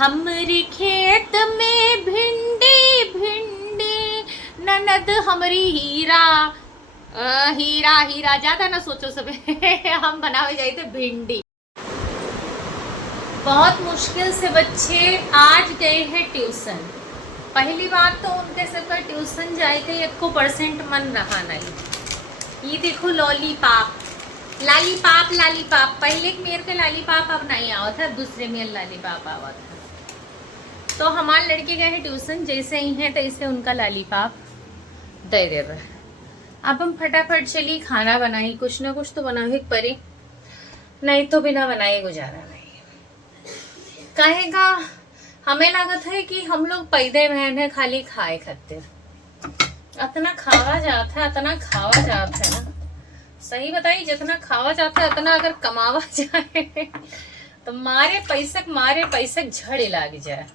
हमरी खेत में भिंडी भिंडी ननद हमरी हीरा हीरा हीरा ज्यादा ना सोचो सब हम बनावे जाए थे भिंडी। बहुत मुश्किल से बच्चे आज गए हैं ट्यूशन। पहली बात तो उनके सबका ट्यूशन जाए थे 1% मन रहा नहीं। ये देखो लॉलीपॉप लालीपाप लालीपाप, पहले मेरे के लालीपाप अब नहीं आवा था, दूसरे में लालीपाप आवा था। तो हमारे लड़के गए हैं ट्यूशन, जैसे ही हैं तैसे उनका लालीपाप दे दे रहा है। अब हम फटाफट चली खाना बनाई, कुछ ना कुछ तो बनाए परे, नहीं तो बिना बनाए गुजारा नहीं। कहेगा हमें लागत है कि हम लोग पैदे बहन है खाली खाए खातिर, इतना खावा जाता है, इतना खावा जाता है ना। सही बताई, जितना खावा जाता है उतना अगर कमावा जाए तो मारे पैसक झड़े लाग जाए।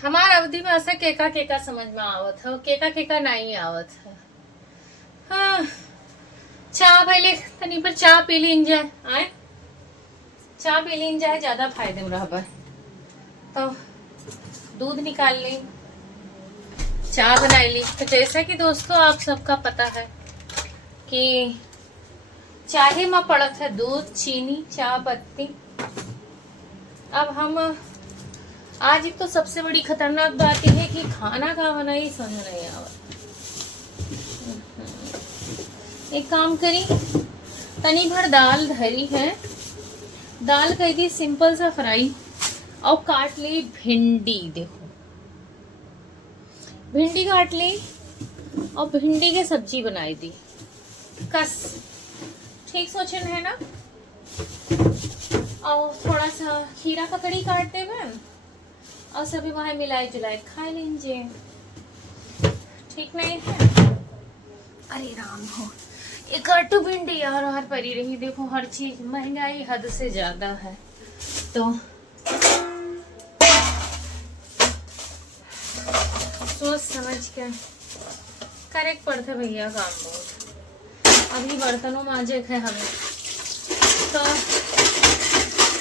हमारा अवधि में ऐसा केका समझ में आवत है, केका नहीं आवत है। हाँ, चाह पहले तनी पर चाह पी लीन जाए, आए चाह पी लीन जाए, ज्यादा फायदे में रह। तो दूध निकाल ली, चाह बना ली। तो जैसा कि दोस्तों आप सबका पता है कि चाहे में पड़त है दूध, चीनी, चाय पत्ती। अब हम आज एक तो सबसे बड़ी खतरनाक बात यह है कि खाना का बनाई समझ नहीं आवा। एक काम करी, तनी भर दाल धरी है, दाल कर दी सिंपल सा फ्राई, और काट ली भिंडी। देखो भिंडी काट ली और भिंडी की सब्जी बनाई दी कस। ठीक सोचन है ना। और थोड़ा सा खीरा ककड़ी काट दे बहन, और सभी वहां मिलाई जुलाई खा लीजिए। ठीक नहीं है? अरे राम हो, एक आटू भिंडी यार हर परी रही। देखो हर चीज महंगाई हद से ज्यादा है, तो सोच समझ के करेक्ट पड़ते भैया काम बहुत। अभी बर्तनों मांजे है हमें, तो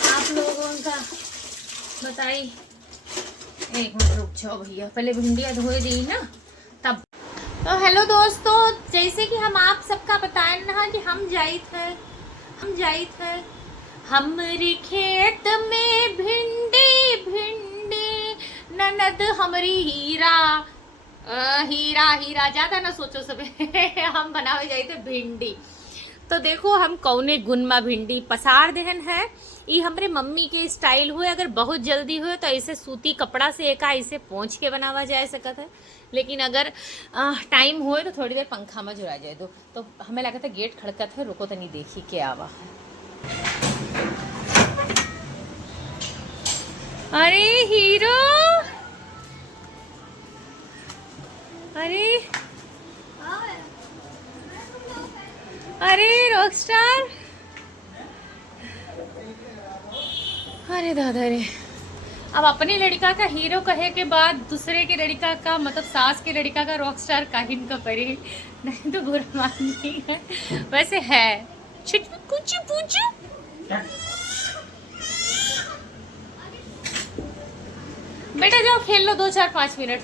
आप लोगों का बताई। एक मिनट रुक जाओ भैया, पहले भिंडियाँ धोए दी ना तब। तो हेलो दोस्तों, जैसे कि हम आप सबका बताए ना कि हम जाई थे हमरी खेत में भिंडी भिंडी ननद हमरी हीरा हीरा हीरा ज्यादा ना सोचो सब हम बनावे जाए थे भिंडी। तो देखो हम कौने गुण में भिंडी पसार देहन है। ये हमरे मम्मी के स्टाइल हुए, अगर बहुत जल्दी हुए तो ऐसे सूती कपड़ा से एक ऐसे पोंछ के बनावा जा सकता है, लेकिन अगर टाइम हुए तो थोड़ी देर पंखा में जुड़ा जाए दो। तो हमें लगा था गेट खड़कत है, रुको तनी देखी के आवा है। अरे हीरो, अरे रॉकस्टार, अरे दादा रे। अब अपनी लड़का का हीरो कहे के बाद दूसरे के लड़का का, मतलब सास के लड़का का रॉकस्टार काहिन का परे, नहीं तो बुरा माननी है। वैसे है कुछ पूछो। बेटा जाओ खेल लो 2-4-5 मिनट।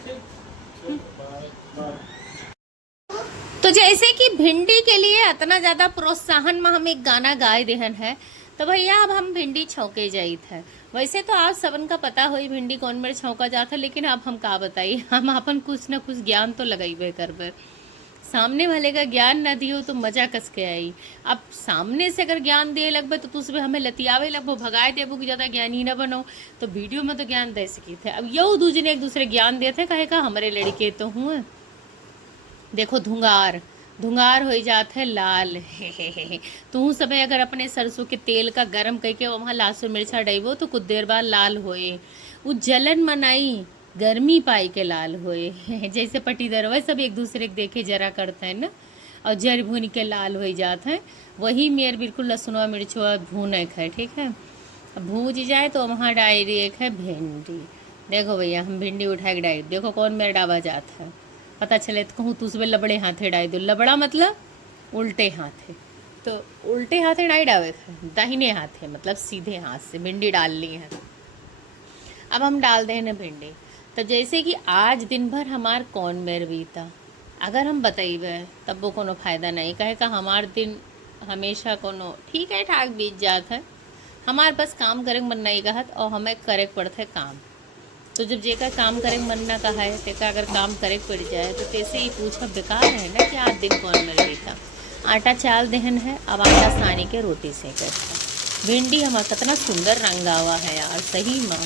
तो जैसे कि भिंडी के लिए इतना ज्यादा प्रोत्साहन में हम एक गाना गाए देहन है, तो भैया अब हम भिंडी छौके जाइत है। वैसे तो आप सबन का पता हो भिंडी कौन बार छौका जाता है, लेकिन अब हम का बताई, हम अपन कुछ न कुछ ज्ञान तो लगाइबे करबे। सामने वाले का ज्ञान न दियो तो मजा कस के आई। अब सामने से अगर ज्ञान दे लगबे तो तुझे हमें लतियावे लगबो, भगाए देबो कि ज्यादा ज्ञानी न बनो। तो वीडियो में तो ज्ञान दे सकी थे। अब यो दूजने एक दूसरे ज्ञान देते कहे का हमारे लड़के तो हुए। देखो धुंगार हो जाते है लाल तू सब अगर अपने सरसों के तेल का गरम करके वहाँ लहसुन मिर्चा डैबो तो कुछ देर बाद लाल होए। वो जलन मनाई गर्मी पाई के लाल होए जैसे पटीदार वह सब एक दूसरे के देखे जरा करते हैं ना, और जर भून के लाल हो जाते हैं। वही मेर बिल्कुल लहसुनवा मिर्चवा भून है। ठीक है, भूज जाए तो वहाँ डायरेक्ट है भिंडी। देखो भैया हम भिंडी उठा के डाई, देखो कौन मेरा डाबा जाता है। पता चले तो कहूँ तुझ लबड़े हाथे डाई दो। लबड़ा मतलब उल्टे हाथे, तो उल्टे हाथे डाई डावे, दाहिने हाथे मतलब सीधे हाथ से भिंडी डाल ली है। अब हम डाल दे न भिंडी। तो जैसे कि आज दिन भर हमार कौन मेर बीता, अगर हम बतैबे तब वो कोनो फायदा नहीं, कहे का हमार दिन हमेशा कोनो ठीक है ठाक बीत जात है। हमार बस काम करे मन नहीं कहत और हमें करे पड़ते काम। तो जब जेका काम करे मन ना कहा है तेका अगर काम करे पड़ जाए तो तैसे ही पूछा बेकार है ना कि आज दिन कौन मेर बीता। आटा चाल दहन है, अब आटा सानी के रोटी सेके। भिंडी हमारा कितना सुंदर रंगावा है यार, सही माँ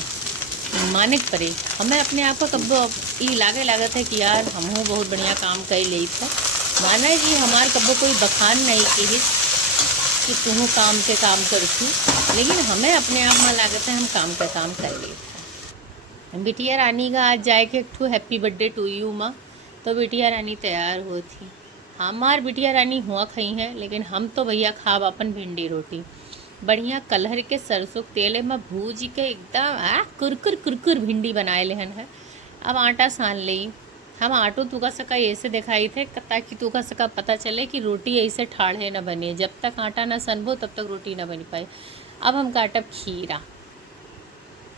माने के परे। हमें अपने आप को कब ये लागत है कि यार हम बहुत बढ़िया काम कर ले था। माना जी हमार कब कोई बखान नहीं की कि तुम काम के काम करती, लेकिन हमें अपने आप में लागत है हम काम के काम कर ले था। बिटिया रानी का आज जाए के एक ठू हैप्पी बर्थडे टू यू माँ, तो बिटिया रानी तैयार हो थी। हमार बिटिया रानी हुआ खई है, लेकिन हम तो भैया खाब अपन भिंडी रोटी बढ़िया कलहर के सरसों तेल में भूज के एकदम कुरकुर कुरकुर भिंडी बनाए लेहन है। अब आटा सान ली हम। आटो तू का सका ऐसे दिखाई थे ताकि तू का सका पता चले कि रोटी ऐसे ठाढ़े न बने। जब तक आटा न सनबो तब तक रोटी न बन पाए। अब हम काटब खीरा।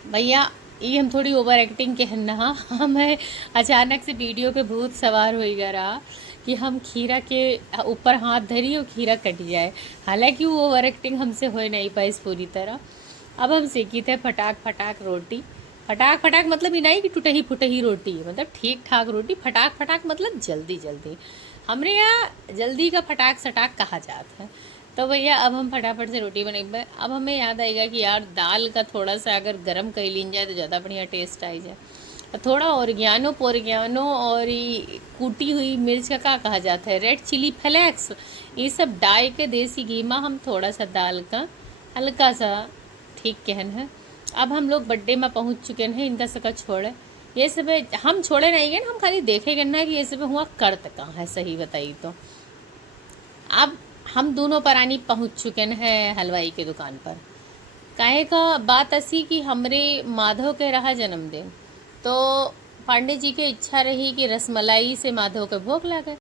भैया ये हम थोड़ी ओवर एक्टिंग के ना, हमें अचानक से वीडियो के भूत सवार हो गया कि हम खीरा के ऊपर हाथ धरी और खीरा कट जाए। हालांकि वो ओवर एक्टिंग हमसे हो नहीं पाई इस पूरी तरह। अब हम सेकी थे फटाक फटाक रोटी। फटाक फटाक मतलब ये नहीं कि टूटही फुटही रोटी, मतलब ठीक ठाक रोटी। फटाक फटाक मतलब जल्दी जल्दी। हमरे यहाँ जल्दी का फटाक सटाक कहा जाता है। तो भैया अब हम फटाफट से रोटी बनेंगे। अब हमें याद आएगा कि यार दाल का थोड़ा सा अगर गर्म कर लीन जाए तो ज़्यादा बढ़िया टेस्ट आई जाए। थोड़ा ऑर्गेनो पोर्गेनो और ये कूटी हुई मिर्च का कहा जाता है, रेड चिली फ्लेक्स, ये सब डाल के देसी घी में हम थोड़ा सा दाल का हल्का सा ठीक कहन है। अब हम लोग बर्थडे में पहुंच चुके हैं। इनका सका छोड़े ये सब हम छोड़े नहीं गए, हम खाली देखेंगे ना कि ये सब हुआ करत कहाँ है, सही बताइए तो। अब हम दोनों परानी पहुंच चुके हैं हलवाई के दुकान पर। काहे का बात ऐसी कि हमरे माधव के रहा जन्मदिन, तो पांडे जी की इच्छा रही कि रसमलाई से माधव के भोग लगे।